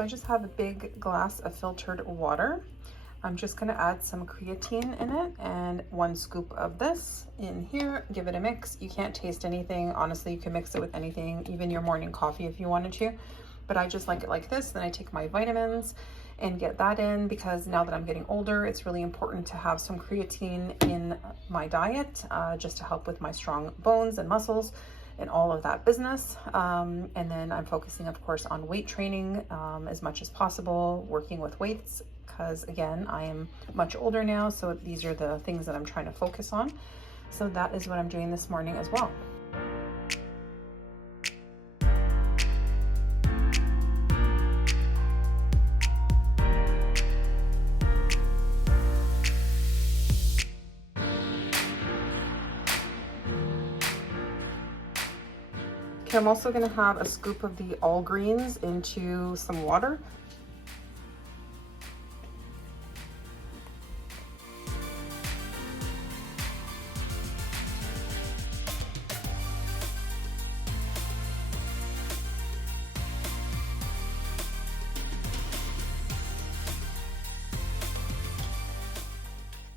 So I just have a big glass of filtered water. I'm just gonna add some creatine in it and 1 scoop of this in here, give it a mix. You can't taste anything. Honestly, you can mix it with anything, even your morning coffee if you wanted to, but I just like it like this. Then I take my vitamins and get that in, because now that I'm getting older, it's really important to have some creatine in my diet, just to help with my strong bones and muscles and all of that business. And then I'm focusing, of course, on weight training as much as possible, working with weights, because again, I am much older now, so these are the things that I'm trying to focus on. So that is what I'm doing this morning as well. Okay, I'm also gonna have a scoop of the all greens into some water.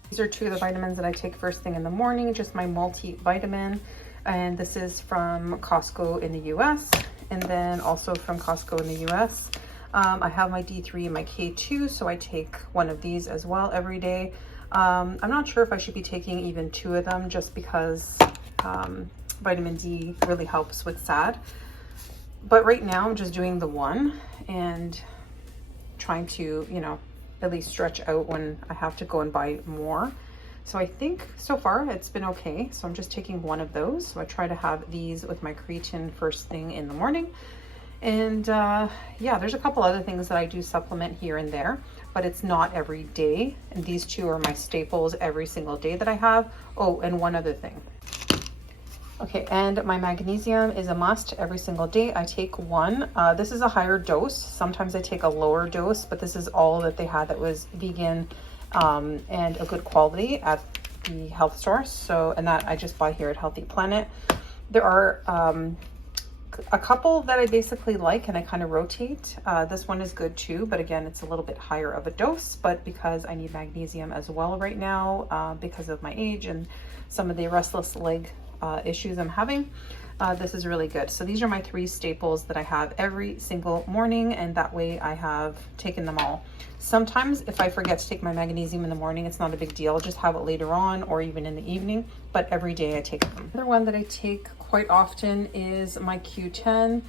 These are 2 of the vitamins that I take first thing in the morning, just my multivitamin. And this is from Costco in the US, and then also from Costco in the US. I have my D3 and my K2, so I take 1 of these as well every day. I'm not sure if I should be taking even 2 of them, just because vitamin D really helps with SAD. But right now I'm just doing the 1 and trying to, you know, at least stretch out when I have to go and buy more. So I think so far it's been okay. So I'm just taking 1 of those. So I try to have these with my creatine first thing in the morning. And yeah, there's a couple other things that I do supplement here and there, but it's not every day. And these 2 are my staples every single day that I have. Oh, and 1 other thing. Okay, and my magnesium is a must every single day. I take 1. This is a higher dose. Sometimes I take a lower dose, but this is all that they had that was vegan and a good quality at the health store. So, and that I just buy here at Healthy Planet. There are a couple that I basically like, and I kind of rotate. This one is good too, but again, it's a little bit higher of a dose, but because I need magnesium as well right now, because of my age and some of the restless leg issues I'm having, this is really good. So these are my 3 staples that I have every single morning, and that way I have taken them all. Sometimes if I forget to take my magnesium in the morning, it's not a big deal. I'll just have it later on or even in the evening, but every day I take them. Another one that I take quite often is my Q10,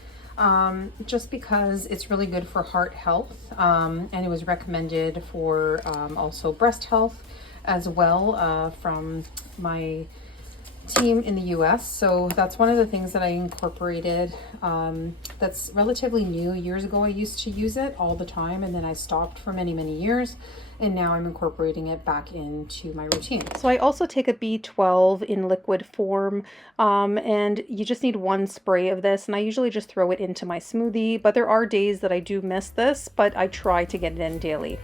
just because it's really good for heart health, and it was recommended for also breast health as well from my team in the US. So that's one of the things that I incorporated, that's relatively new. Years ago I used to use it all the time, and then I stopped for many years, and now I'm incorporating it back into my routine. So I also take a B12 in liquid form, and you just need 1 spray of this, and I usually just throw it into my smoothie, but there are days that I do miss this, but I try to get it in daily.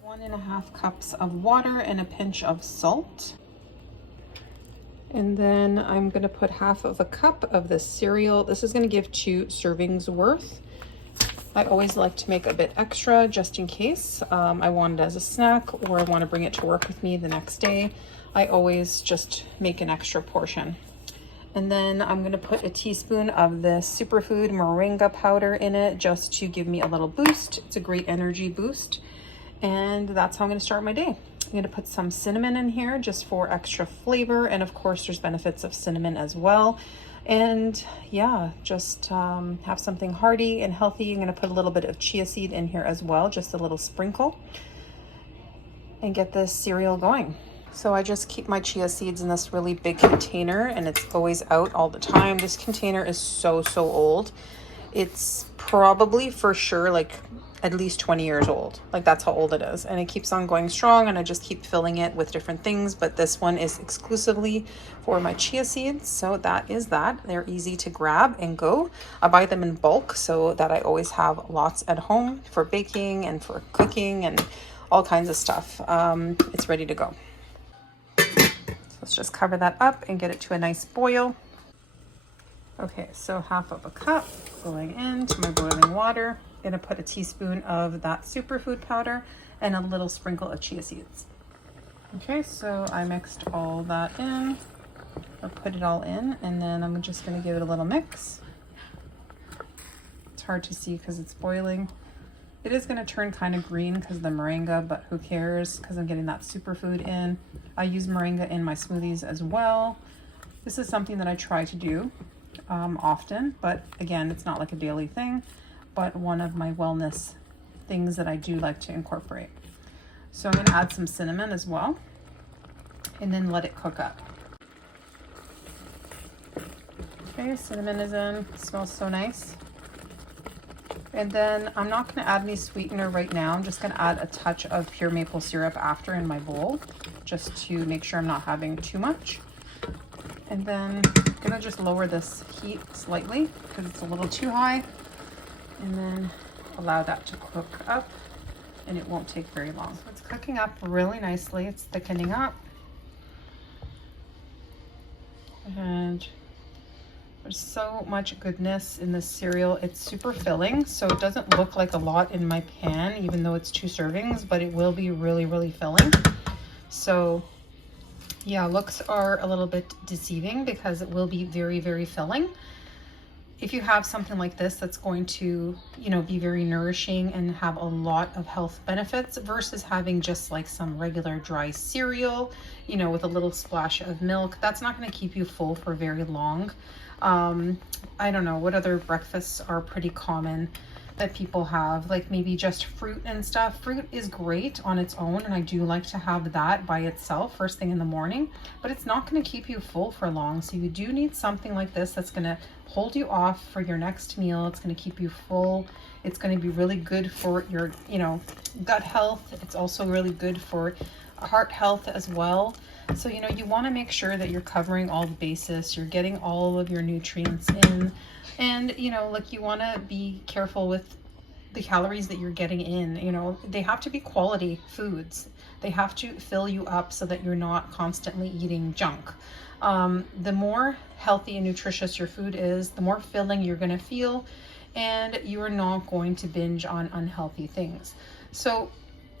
One and a half cups of water and a pinch of salt. And then I'm gonna put half of a cup of this cereal. This is gonna give 2 servings worth. I always like to make a bit extra just in case I want it as a snack, or I want to bring it to work with me the next day. I always just make an extra portion. And then I'm going to put a teaspoon of the Superfood Moringa Powder in it, just to give me a little boost. It's a great energy boost. And that's how I'm going to start my day. I'm gonna put some cinnamon in here just for extra flavor. And of course there's benefits of cinnamon as well. And yeah, just have something hearty and healthy. I'm gonna put a little bit of chia seed in here as well, just a little sprinkle, and get this cereal going. So I just keep my chia seeds in this really big container, and it's always out all the time. This container is so old. It's probably for sure like at least 20 years old. Like that's how old it is. And it keeps on going strong, and I just keep filling it with different things. But this one is exclusively for my chia seeds. So that is that. They're easy to grab and go. I buy them in bulk so that I always have lots at home for baking and for cooking and all kinds of stuff. It's ready to go. So let's just cover that up and get it to a nice boil. Okay, so half of a cup going into my boiling water. I'm gonna put a teaspoon of that superfood powder and a little sprinkle of chia seeds. Okay, so I mixed all that in. I'll put it all in, and then I'm just gonna give it a little mix. It's hard to see because it's boiling. It is gonna turn kind of green because of the moringa, but who cares, because I'm getting that superfood in. I use moringa in my smoothies as well. This is something that I try to do often, but again, it's not like a daily thing, but one of my wellness things that I do like to incorporate. So I'm going to add some cinnamon as well, and then let it cook up. Okay, cinnamon is in. It smells so nice. And then I'm not going to add any sweetener right now. I'm just going to add a touch of pure maple syrup after in my bowl, just to make sure I'm not having too much. And then I'm gonna just lower this heat slightly because it's a little too high, and then allow that to cook up, and it won't take very long. So it's cooking up really nicely. It's thickening up, and there's so much goodness in this cereal. It's super filling, so it doesn't look like a lot in my pan, even though it's 2 servings, but it will be really filling. So yeah, looks are a little bit deceiving because it will be very filling. If you have something like this that's going to, you know, be very nourishing and have a lot of health benefits versus having just like some regular dry cereal, you know, with a little splash of milk, that's not going to keep you full for very long. I don't know what other breakfasts are pretty common that people have, like maybe just fruit and stuff. Fruit is great on its own, and I do like to have that by itself first thing in the morning, but it's not going to keep you full for long. So you do need something like this that's going to hold you off for your next meal. It's going to keep you full. It's going to be really good for your, you know, gut health. It's also really good for heart health as well. So, you know, you want to make sure that you're covering all the bases, you're getting all of your nutrients in, and, you know, like you want to be careful with the calories that you're getting in. You know, they have to be quality foods. They have to fill you up so that you're not constantly eating junk. The more healthy and nutritious your food is, the more filling you're going to feel, and you are not going to binge on unhealthy things. So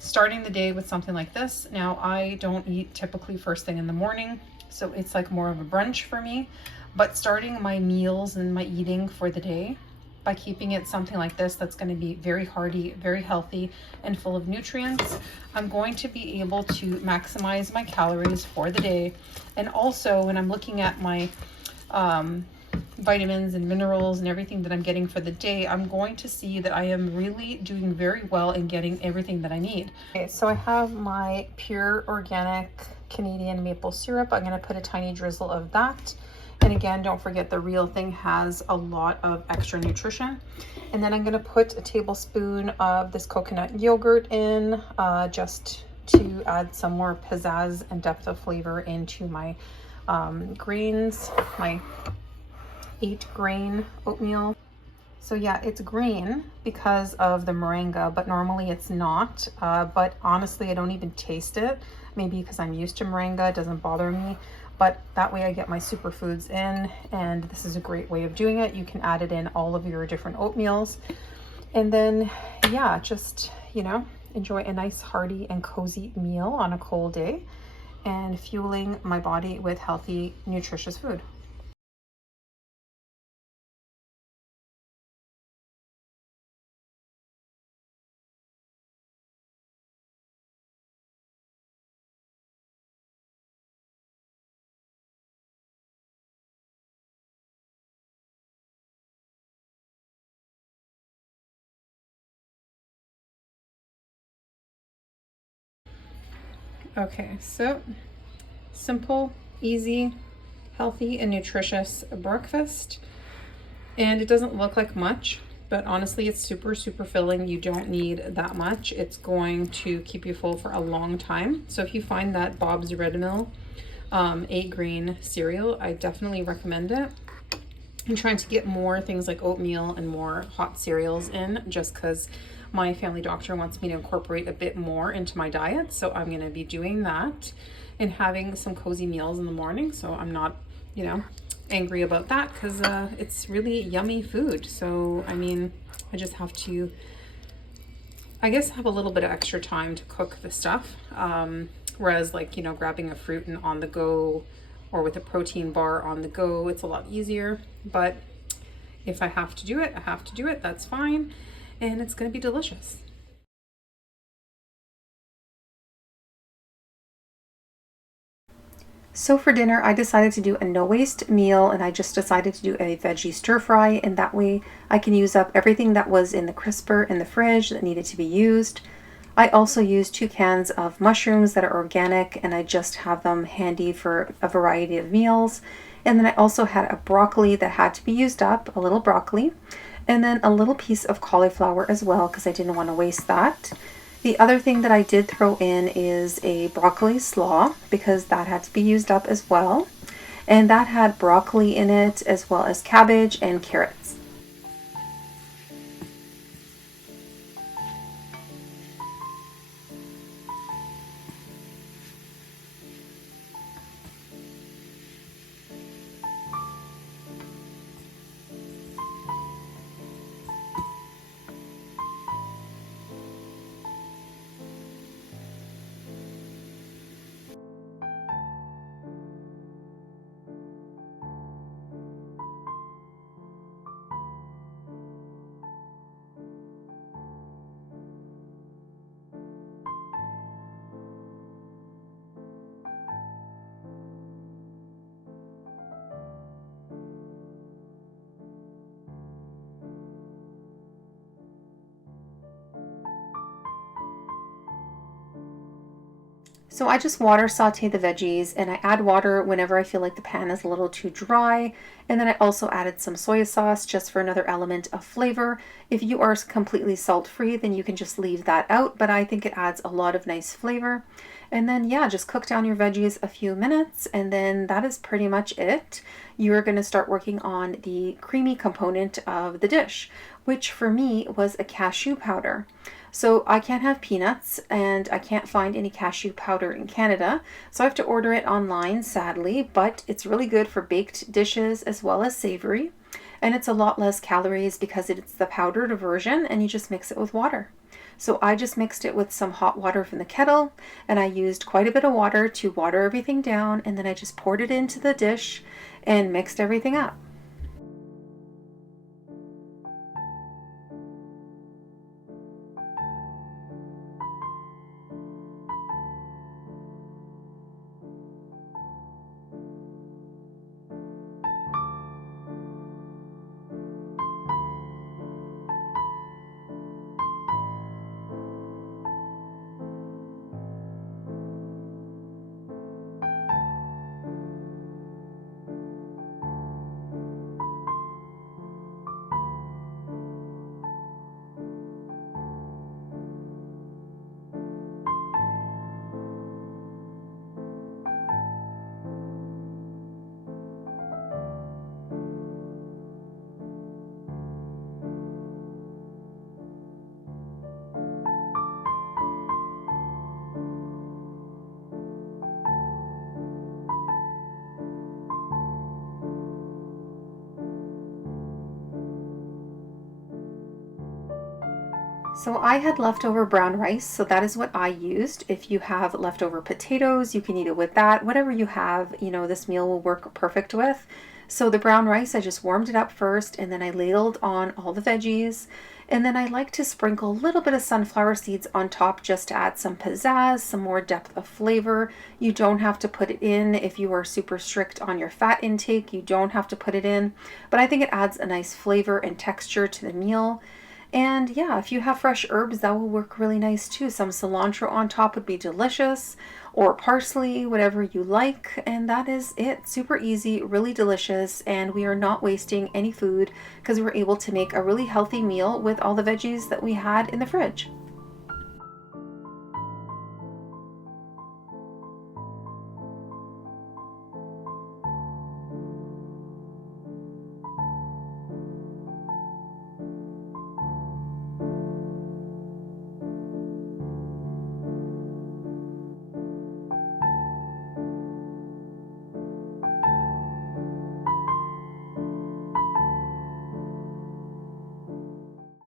starting the day with something like this. Now, I don't eat typically first thing in the morning, so it's like more of a brunch for me, but starting my meals and my eating for the day by keeping it something like this that's going to be very hearty, very healthy, and full of nutrients, I'm going to be able to maximize my calories for the day. And also when I'm looking at my vitamins and minerals and everything that I'm getting for the day, I'm going to see that I am really doing very well in getting everything that I need. Okay, so I have my pure organic Canadian maple syrup. I'm going to put a tiny drizzle of that. And again, don't forget the real thing has a lot of extra nutrition. And then I'm going to put a tablespoon of this coconut yogurt in, just to add some more pizzazz and depth of flavor into my grains, my 8-grain oatmeal. So yeah, it's green because of the moringa, but normally it's not. But honestly, I don't even taste it. Maybe because I'm used to moringa, it doesn't bother me. But that way I get my superfoods in, and this is a great way of doing it. You can add it in all of your different oatmeals. And then, yeah, just, you know, enjoy a nice hearty and cozy meal on a cold day and fueling my body with healthy, nutritious food. Okay, so simple, easy, healthy, and nutritious breakfast. And it doesn't look like much, but honestly, it's super, super filling. You don't need that much. It's going to keep you full for a long time. So if you find that Bob's Red Mill 8-grain cereal, I definitely recommend it. I'm trying to get more things like oatmeal and more hot cereals in, just because my family doctor wants me to incorporate a bit more into my diet. So I'm going to be doing that and having some cozy meals in the morning. So I'm not, you know, angry about that, because it's really yummy food. So, I mean, I just have to, I guess, have a little bit of extra time to cook the stuff. Whereas, like, you know, grabbing a fruit and on the go, or with a protein bar on the go, it's a lot easier. But if I have to do it, I have to do it. That's fine. And it's going to be delicious. So for dinner, I decided to do a no-waste meal, and I just decided to do a veggie stir fry, and that way I can use up everything that was in the crisper in the fridge that needed to be used. I also used 2 cans of mushrooms that are organic, and I just have them handy for a variety of meals. And then I also had a broccoli that had to be used up, a little broccoli, and then a little piece of cauliflower as well, because I didn't want to waste that. The other thing that I did throw in is a broccoli slaw, because that had to be used up as well. And that had broccoli in it, as well as cabbage and carrots. So I just water saute the veggies, and I add water whenever I feel like the pan is a little too dry. And then I also added some soy sauce just for another element of flavor. If you are completely salt-free, then you can just leave that out, but I think it adds a lot of nice flavor. And then, yeah, just cook down your veggies a few minutes, and then that is pretty much it. You're going to start working on the creamy component of the dish, which for me was a cashew powder. So I can't have peanuts, and I can't find any cashew powder in Canada, so I have to order it online, sadly, but it's really good for baked dishes as well as savory, and it's a lot less calories because it's the powdered version, and you just mix it with water. So I just mixed it with some hot water from the kettle, and I used quite a bit of water to water everything down, and then I just poured it into the dish and mixed everything up. So I had leftover brown rice, so that is what I used. If you have leftover potatoes, you can eat it with that. Whatever you have, you know, this meal will work perfect with. So the brown rice, I just warmed it up first, and then I ladled on all the veggies. And then I like to sprinkle a little bit of sunflower seeds on top just to add some pizzazz, some more depth of flavor. You don't have to put it in. If you are super strict on your fat intake, you don't have to put it in. But I think it adds a nice flavor and texture to the meal. And yeah, if you have fresh herbs, that will work really nice too. Some cilantro on top would be delicious. or parsley, whatever you like. And that is it. Super easy, really delicious, and we are not wasting any food because we were able to make a really healthy meal with all the veggies that we had in the fridge.